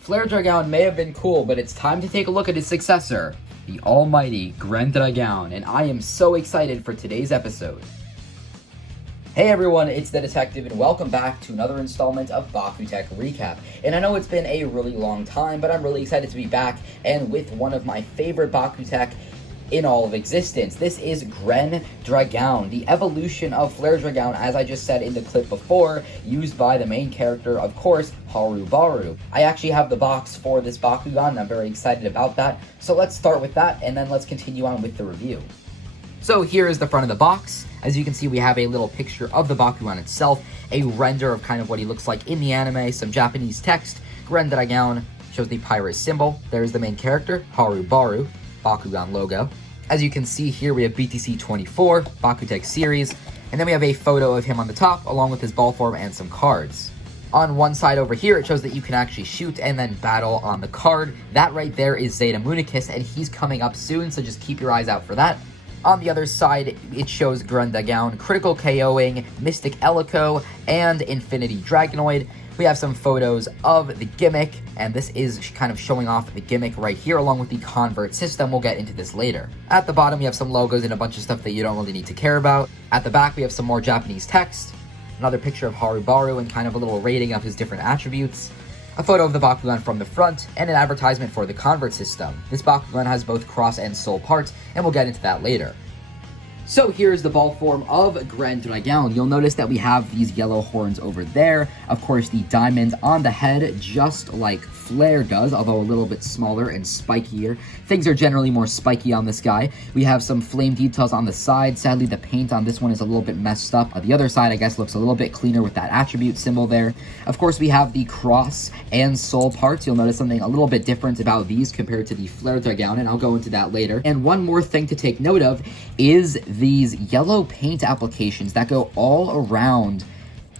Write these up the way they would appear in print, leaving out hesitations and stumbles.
Flair Dragon may have been cool, but it's time to take a look at his successor, the almighty GREN DRAGAON, and I am so excited for today's episode. Hey everyone, it's the Detective, and welcome back to another installment of BakuTech Recap. And I know it's been a really long time, but I'm really excited to be back, and with one of my favorite BakuTech in all of existence. This is GREN DRAGAON, the evolution of Flair Dragon, as I just said in the clip before, used by the main character, of course, Harubaru. I actually have the box for this Bakugan, and I'm very excited about that. So let's start with that, and then let's continue on with the review. So here is the front of the box. As you can see, we have a little picture of the Bakugan itself, a render of kind of what he looks like in the anime, some Japanese text. GREN DRAGAON shows the Pyrus symbol. There's the main character, Harubaru, Bakugan logo. As you can see here, we have BTC 24, BakuTech series, and then we have a photo of him on the top, along with his ball form and some cards. On one side over here, it shows that you can actually shoot and then battle on the card. That right there is Zeta Municus, and he's coming up soon, so just keep your eyes out for that. On the other side, it shows GREN DRAGAON critical KOing Mystic Elico and Infinity Dragonoid. We have some photos of the gimmick, and this is kind of showing off the gimmick right here along with the convert system. We'll get into this later. At the bottom, we have some logos and a bunch of stuff that you don't really need to care about. At the back, we have some more Japanese text, another picture of Harubaru and kind of a little rating of his different attributes, a photo of the Bakugan from the front, and an advertisement for the convert system. This Bakugan has both cross and soul parts, and we'll get into that later. So here's the ball form of GREN DRAGAON. You'll notice that we have these yellow horns over there. Of course, the diamond on the head, just like Flair does, although a little bit smaller and spikier. Things are generally more spiky on this guy. We have some flame details on the side. Sadly, the paint on this one is a little bit messed up. The other side, I guess, looks a little bit cleaner with that attribute symbol there. Of course, we have the cross and soul parts. You'll notice something a little bit different about these compared to the Flair Dragon, and I'll go into that later. And one more thing to take note of is these yellow paint applications that go all around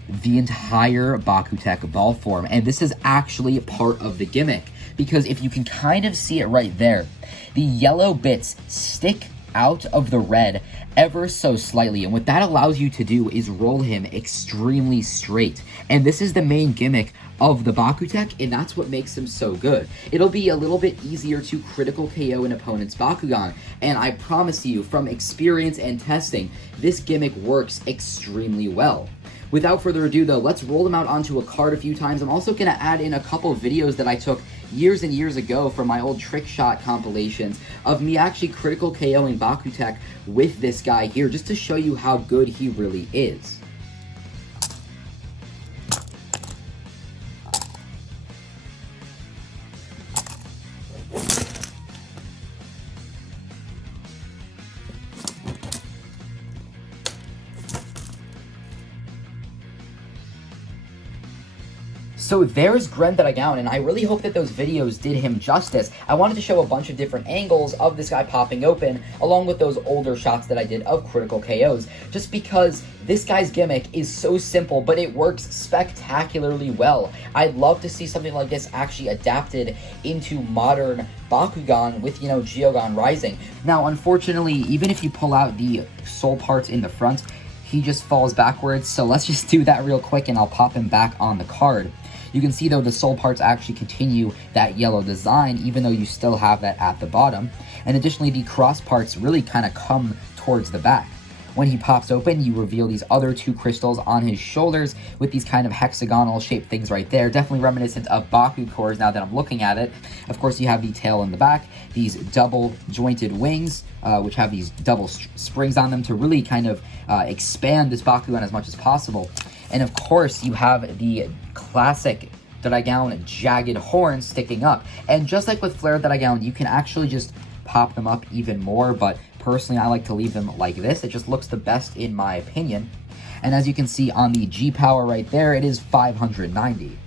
the entire BakuTech ball form, and this is actually part of the gimmick, because if you can kind of see it right there, the yellow bits stick out of the red ever so slightly, and what that allows you to do is roll him extremely straight, and this is the main gimmick of the BakuTech, and that's what makes him so good. It'll be a little bit easier to critical KO an opponent's Bakugan, and I promise you, from experience and testing, this gimmick works extremely well. Without further ado though, let's roll them out onto a card a few times. I'm also going to add in a couple of videos that I took years and years ago from my old trick shot compilations of me actually critical KOing BakuTech with this guy here, just to show you how good he really is. So there's GREN DRAGAON, and I really hope that those videos did him justice. I wanted to show a bunch of different angles of this guy popping open, along with those older shots that I did of critical KOs, just because this guy's gimmick is so simple, but it works spectacularly well. I'd love to see something like this actually adapted into modern Bakugan with, Geogan Rising. Now, unfortunately, even if you pull out the soul parts in the front, he just falls backwards, so let's just do that real quick and I'll pop him back on the card. You can see though the soul parts actually continue that yellow design, even though you still have that at the bottom. And additionally, the cross parts really kind of come towards the back. When he pops open, you reveal these other two crystals on his shoulders with these kind of hexagonal shaped things right there. Definitely reminiscent of Baku cores now that I'm looking at it. Of course, you have the tail in the back, these double jointed wings, which have these double springs on them to really kind of expand this Bakugan as much as possible. And of course, you have the classic Dragaon jagged horns sticking up. And just like with Flair Dragon, you can actually just pop them up even more, but personally, I like to leave them like this. It just looks the best in my opinion. And as you can see on the G power right there, it is 590.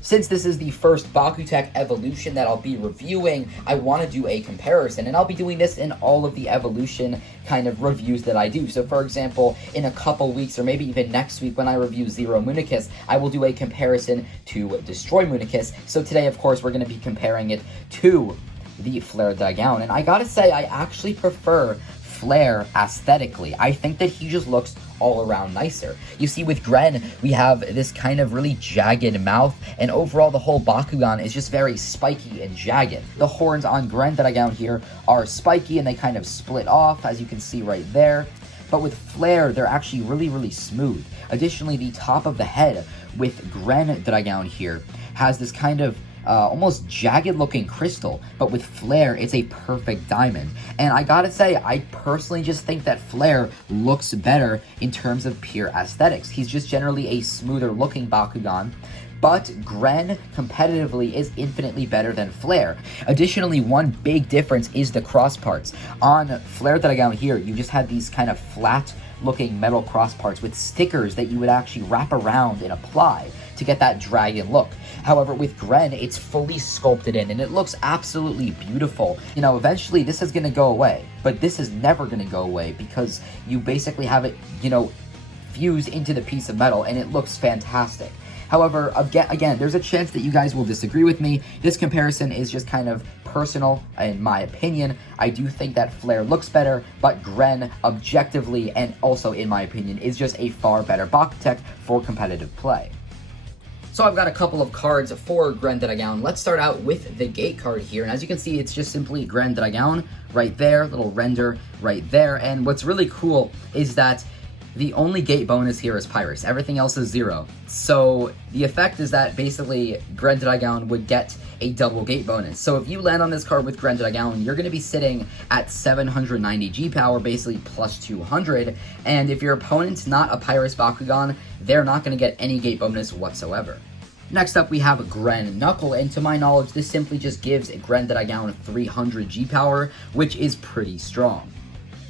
Since this is the first BakuTech evolution that I'll be reviewing, I want to do a comparison, and I'll be doing this in all of the evolution kind of reviews that I do. So for example, in a couple weeks, or maybe even next week when I review Zero Municus, I will do a comparison to Destroy Municus. So today, of course, we're going to be comparing it to the Flair Dragon, and I gotta say, I actually prefer Flair aesthetically. I think that he just looks all around nicer. You see, with Gren, we have this kind of really jagged mouth, and overall the whole Bakugan is just very spiky and jagged. The horns on GREN DRAGON here are spiky and they kind of split off, as you can see right there. But with Flair, they're actually really smooth. Additionally, the top of the head with GREN DRAGON here has this kind of almost jagged looking crystal, but with Flair, it's a perfect diamond. And I gotta say, I personally just think that Flair looks better in terms of pure aesthetics. He's just generally a smoother looking Bakugan, but Gren competitively is infinitely better than Flair. Additionally, one big difference is the cross parts. On Flair Dragon here, you just had these kind of flat looking metal cross parts with stickers that you would actually wrap around and apply to get that dragon look. However, with Gren, it's fully sculpted in and it looks absolutely beautiful. You know, eventually this is gonna go away, but this is never gonna go away because you basically have it, you know, fused into the piece of metal and it looks fantastic. However, again, there's a chance that you guys will disagree with me. This comparison is just kind of personal, in my opinion. I do think that Flair looks better, but Gren, objectively, and also in my opinion, is just a far better BakuTech for competitive play. So I've got a couple of cards for GREN DRAGON. Let's start out with the gate card here. And as you can see, it's just simply GREN DRAGON right there, little render right there. And what's really cool is that the only gate bonus here is Pyrus. Everything else is 0. So the effect is that basically GREN DRAGON would get a double gate bonus. So if you land on this card with GREN DRAGON, you're going to be sitting at 790 G power, basically plus 200. And if your opponent's not a Pyrus Bakugan, they're not going to get any gate bonus whatsoever. Next up, we have Gren Knuckle, and to my knowledge, this simply just gives GREN DRAGON 300 G power, which is pretty strong.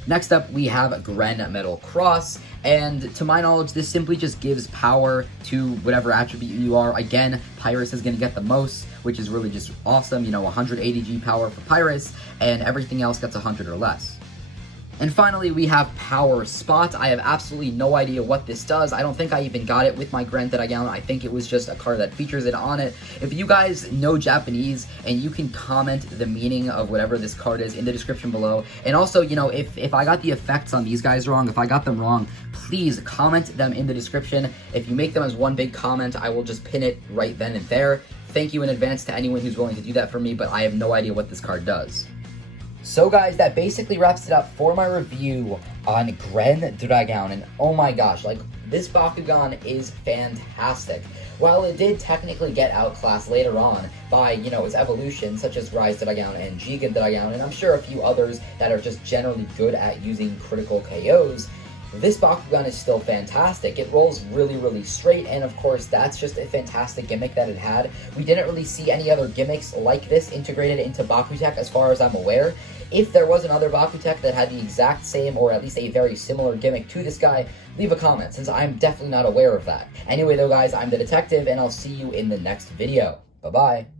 Next up, we have Gren Metal Cross, and to my knowledge, this simply just gives power to whatever attribute you are. Again, Pyrus is going to get the most, which is really just awesome. You know, 180 G power for Pyrus, and everything else gets 100 or less. And finally, we have Power Spot. I have absolutely no idea what this does. I don't think I even got it with my GREN DRAGON. I think it was just a card that features it on it. If you guys know Japanese, and you can comment the meaning of whatever this card is in the description below. And also, you know, if I got the effects on these guys wrong, if I got them wrong, please comment them in the description. If you make them as one big comment, I will just pin it right then and there. Thank you in advance to anyone who's willing to do that for me, but I have no idea what this card does. So guys, that basically wraps it up for my review on GREN DRAGON, and oh my gosh, like, this Bakugan is fantastic. While it did technically get outclassed later on by, you know, its evolution, such as Rise Dragon and Giga Dragon, and I'm sure a few others that are just generally good at using critical KOs, this Bakugan is still fantastic. It rolls really straight, and of course, that's just a fantastic gimmick that it had. We didn't really see any other gimmicks like this integrated into BakuTech as far as I'm aware. If there was another BakuTech that had the exact same, or at least a very similar gimmick to this guy, leave a comment, since I'm definitely not aware of that. Anyway though guys, I'm the Detective, and I'll see you in the next video. Bye-bye.